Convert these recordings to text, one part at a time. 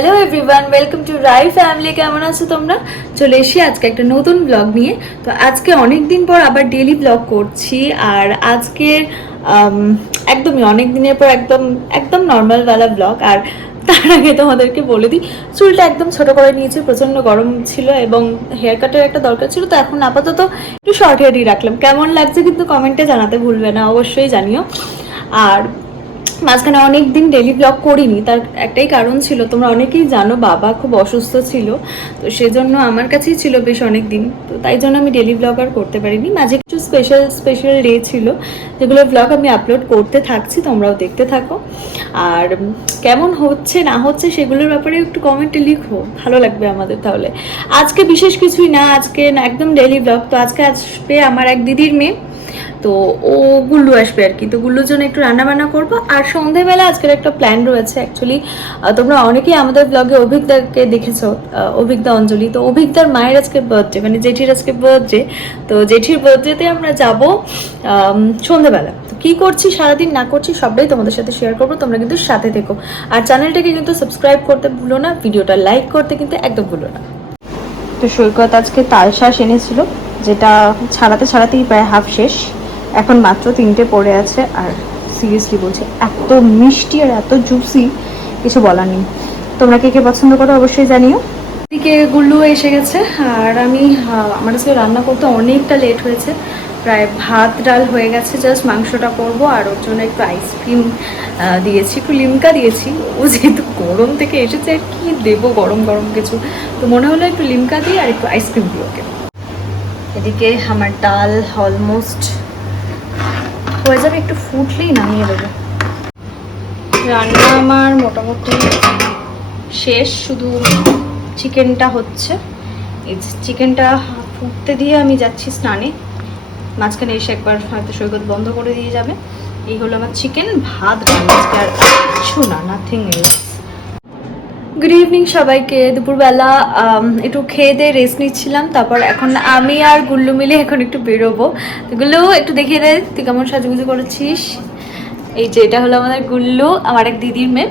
Hello everyone, welcome to Rai family. কেমন আছো তোমরা? চলে এসেছি আজকে একটা নতুন ব্লগ নিয়ে। তো আজকে অনেক দিন পর আবার ডেইলি ব্লগ করছি। আর আজকের একদমই অনেক দিনের পর একদম একদম নর্মালওয়ালা ব্লগ। আর তার আগে তোমাদেরকে বলে দিই, চুলটা একদম ছোট করে নিয়েছি, প্রচণ্ড গরম ছিল এবং হেয়ার কাটের একটা দরকার ছিল। তো এখন আপাতত একটু শর্ট হেয়ারই রাখলাম। কেমন লাগছে কিন্তু কমেন্টে জানাতে ভুলবে না, অবশ্যই জানিও। আর মাঝখানে অনেক দিন ডেলি ব্লগ করিনি, তার একটাই কারণ ছিল, তোমরা অনেকেই জানো বাবা খুব অসুস্থ ছিল। তো সেজন্য আমার কাছেই ছিল বেশ অনেক দিন, তো তাই জন্য আমি ডেলি ব্লগ আর করতে পারিনি। মাঝে কিছু স্পেশাল ডে ছিল যেগুলো ব্লগ আমি আপলোড করতে থাকছি, তোমরাও দেখতে থাকো। আর কেমন হচ্ছে না হচ্ছে সেগুলোর ব্যাপারে একটু কমেন্টে লিখো, ভালো লাগবে আমাদের। তাহলে আজকে বিশেষ কিছুই না, আজকে একদম ডেলি ব্লগ। তো আজকে আসবে আমার এক দিদির মেয়ে, তো ও গুল্লু আসবে আর কি। তো গুল্লুর জন্য একটু রান্নাবান্না করবো। আর সন্ধ্যেবেলা আজকের একটা প্ল্যান রয়েছে। অ্যাকচুয়ালি তোমরা অনেকেই আমাদের ব্লগে অভিজ্ঞতাকে দেখেছো, অভিজ্ঞতা অঞ্জলি। তো অভিজ্ঞতার মায়ের আজকে বার্থডে, মানে জেঠির আজকে বার্থডে। তো জেঠির বার্থডেতে আমরা যাব সন্ধ্যেবেলা। তো কী করছি সারাদিন না করছি সবটাই তোমাদের সাথে শেয়ার করবো, তোমরা কিন্তু সাথে থেকো। আর চ্যানেলটাকে কিন্তু সাবস্ক্রাইব করতে ভুলো না, ভিডিওটা লাইক করতে কিন্তু একদম ভুলো না। তো সৈকত আজকে তালশাঁস এনেছিল, যেটা ছাড়াতেই প্রায় হাফ শেষ, এখন মাত্র 3টে পড়ে আছে। আর সিরিয়াসলি বলছি, এত মিষ্টি আর এত জুসি, কিছু বলার নেই। তোমরা কে কে পছন্দ করো অবশ্যই জানিও। এদিকে গুল্লু এসে গেছে। আর আমার আজকে রান্না করতে অনেকটা লেট হয়েছে, প্রায় ভাত ডাল হয়ে গেছে, জাস্ট মাংসটা করব। আর ওর জন্য একটু আইসক্রিম দিয়েছি, একটু লিমকা দিয়েছি। ও যেহেতু গরম থেকে এসেছে, আর কি দেবো গরম গরম কিছু, তো মনে হলো একটু লিমকা দিই আর একটু আইসক্রিম দিই ওকে। এদিকে আমার ডাল অলমোস্ট হয়ে যাবে, একটু ফুটলেই নামিয়ে দেবো। রান্না আমার মোটামুটি শেষ, শুধু চিকেনটা হচ্ছে। এই চিকেনটা ফুটতে দিয়ে আমি যাচ্ছি স্নানে। মাঝখানে এসে একবার হয়তো সৈকত বন্ধ করে দিয়ে যাবে। এই হলো আমার চিকেন, ভাত, আজকে আর কিছু না, নাথিং এলস। গুড ইভিনিং সবাইকে। দুপুরবেলা একটু খেয়ে দিয়ে রেস্ট নিচ্ছিলাম, তারপর এখন আমি আর গুল্লু মিলে এখন একটু বেরোবো। তো গুল্লু একটু দেখিয়ে দে তুই কেমন সাজুগুজু করেছিস। এই যে এটা হলো আমাদের গুল্লু, আমার এক দিদির মেয়ে।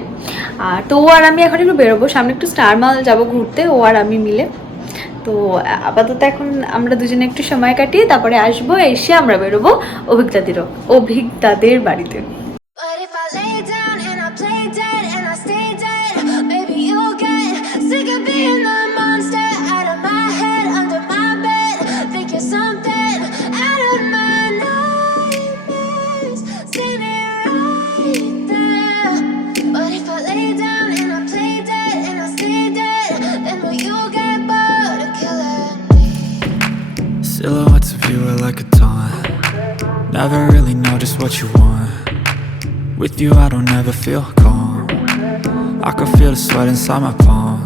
আর তো ও আর আমি এখন একটু বেরোবো, সামনে একটু স্টার মল যাবো ঘুরতে, ও আর আমি মিলে। তো আপাতত এখন আমরা দুজনে একটু সময় কাটিয়ে তারপরে আসবো, এসে আমরা বেরোবো অভিজ্ঞতাদের বাড়িতে। Sick of being the monster out of my head, under my bed, think you're something out of my nightmares, standing right there. But if I lay down and I play dead and I stay dead, then will you get bored of killing me? Silhouettes of you are like a taunt, never really know just what you want. With you I don't ever feel calm, I can feel the sweat inside my palms.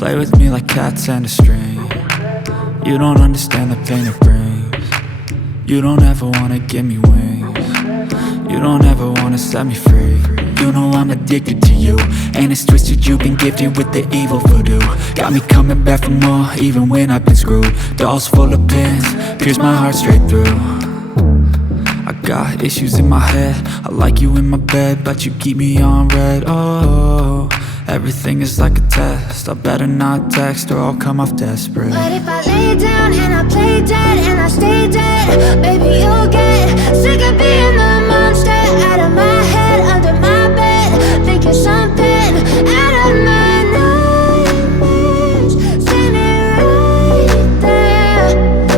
Play with me like cats and a string. You don't understand the pain it brings. You don't ever wanna give me wings. You don't ever wanna set me free. You know I'm addicted to you, and it's twisted, you've been gifted with the evil voodoo. Got me coming back for more, even when I've been screwed. Dolls full of pins, pierce my heart straight through. I got issues in my head, I like you in my bed, but you keep me on red. Oh, everything is like a test, I better not text or I'll come off desperate. But if I lay down and I play dead and I stay dead, baby you'll get sick of being the monster out of my head, under my bed, think you're something out of my nightmares, standing right there.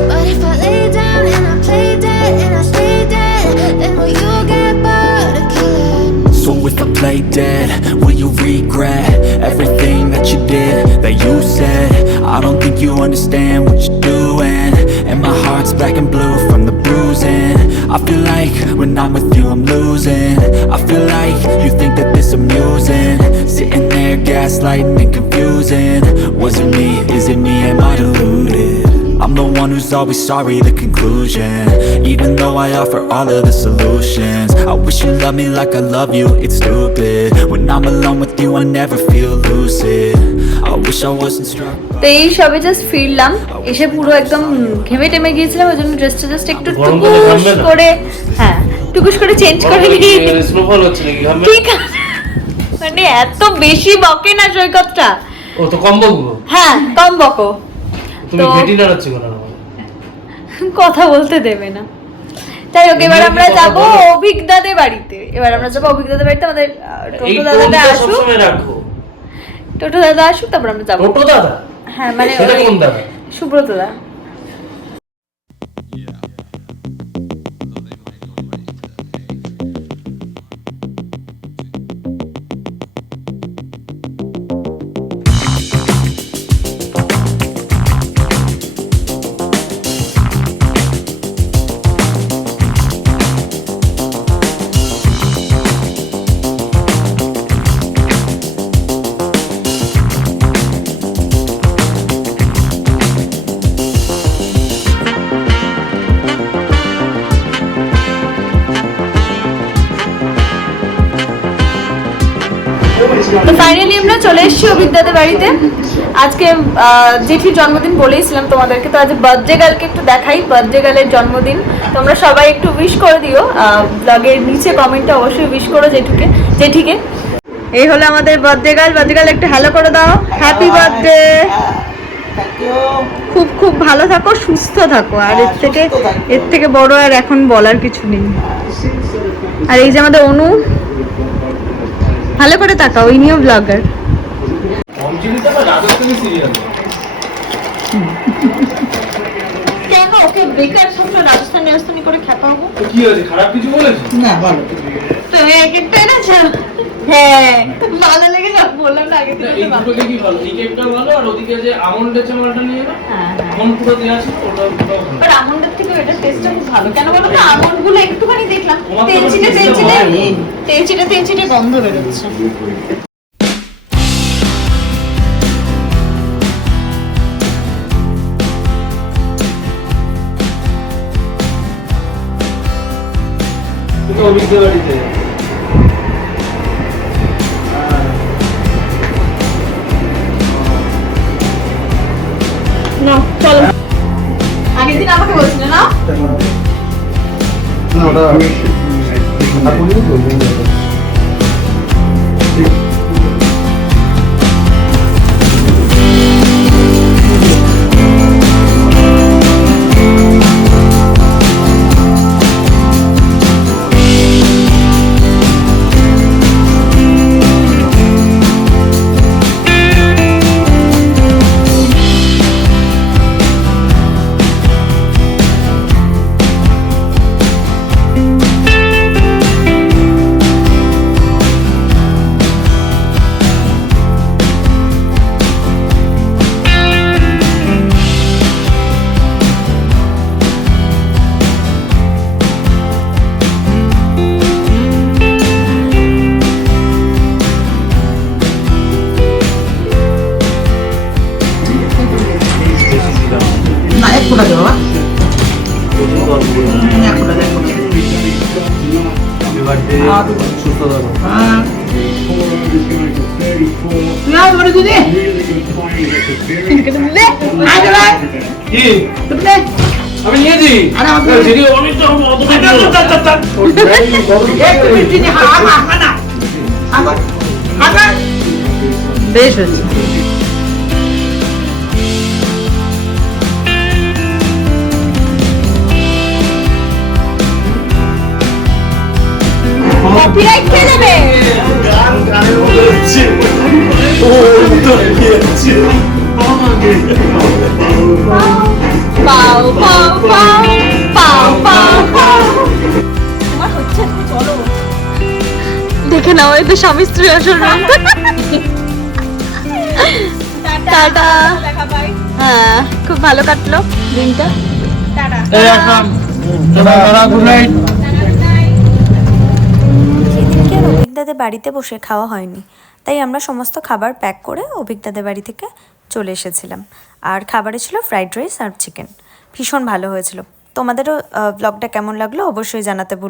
But if I lay down and I play dead and I stay dead, then will you get bored of killing me? So if I play dead, will you regret everything that you did, that you said? I don't think you understand what you're doing, and my heart's black and blue from the bruising. I feel like when I'm with you I'm losing. I feel like you think that this amusing, sitting there gaslighting and confusing. Was it me, is it me, am I deluded? I'm the one who's always sorry, the conclusion, even though I offer all of the solutions. I wish you loved me like I love you, it's stupid. When I'm alone with you I never feel lucid. I wish I wasn't struck. তো এই সবে just ফিরলাম, এসে পুরো একদম ঘেমে টেমে গিয়েছিলাম, ওই জন্য ড্রেসটা জাস্ট একটু টুকুস করে, হ্যাঁ টুকুস করে চেঞ্জ করে নিই। ঠিক আছে মানে এত বেশি বকে না সৈকতটা। ও তো কম বকবো। হ্যাঁ কম বকো। তুমি ঘেটি নাড়াচ্ছি কেন? কথা বলতে দেবে না। তাই হোক, এবার আমরা যাবো অভিজ্ঞতাদের বাড়িতে। অভিজ্ঞতাদের বাড়িতে আমাদের টোটো দাদাটা আসুক। টোটো দাদা আসুক, তারপর আমরা যাবো। টোটো দাদা? হ্যাঁ মানে কোন দাদা? সুব্রত দা। তো ফাইনালি আমরা চলে এসেছি অভিজ্ঞতাদের বাড়িতে। আজকে জেঠির জন্মদিন বলেইছিলাম তোমাদেরকে, তো আজ বার্থডে গার্লকে একটু দেখাই। বার্থডে গার্লের জন্মদিন, তোমরা সবাই একটু উইশ করে দিও ব্লগের নিচে কমেন্টে, অবশ্যই উইশ করো জেঠিকে। এই হলো আমাদের বার্থডে গার্ল। বার্থডে গার্ল একটু হ্যালো করে দাও। Happy birthday. খুব খুব ভালো থাকো, সুস্থ থাকো, আর এর থেকে বড় আর এখন বলার কিছু নেই। আর এই যে আমাদের অনু, ভালো করে তাকাও, ইনিও ব্লগার। কেন ওকে বেকার সবসময় রাজস্থানি করে খেপাবো? কি হয়েছে? খারাপ কিছু বলেছি না? ভালো তো এক একটা না ছাড়। হ্যাঁ ভালো লেগে সব বললাম না আগে থেকে। এই দুটোকে কি ভালো? এই কেকটা ভালো, আর ওদিকে যে আমন্ডের চামালটা নিয়ে না, আমন্ড পুরো দেয়া আছে, ওটা ভালো। বাট আমন্ডের থেকে এটা টেস্টটা খুব ভালো। কেন বলো তো, আমন্ড গুলো একটুখানি দেখলাম তেল চিটে গন্ধ বেরোচ্ছে। অভিজ্ঞতা বাড়িতে না চলো, আগের দিন আমাকে বলছিলে না? আমি নিয়েছি। বেশ হয়েছে। কপিরাইট খেয়ে যাবে। পাও পাও পাও পাও পাও পাও। তোমার হচ্ছে, তুমি চলো দেখে নাও, এই তো স্বামী স্ত্রী আসল রূপ। টাটা। হ্যাঁ খুব ভালো কাটলো দিনটা। সেদিনকে আর অভিজ্ঞতাদের বাড়িতে বসে খাওয়া হয়নি, তাই আমরা সমস্ত খাবার প্যাক করে অভিজ্ঞতাদের বাড়ি থেকে চলে এসেছিলাম। আর খাবারে ছিল ফ্রাইড রাইস আর চিকেন, ভীষণ ভালো হয়েছিল। তোমাদেরও ব্লগটা কেমন লাগলো অবশ্যই জানাতে ভুলো।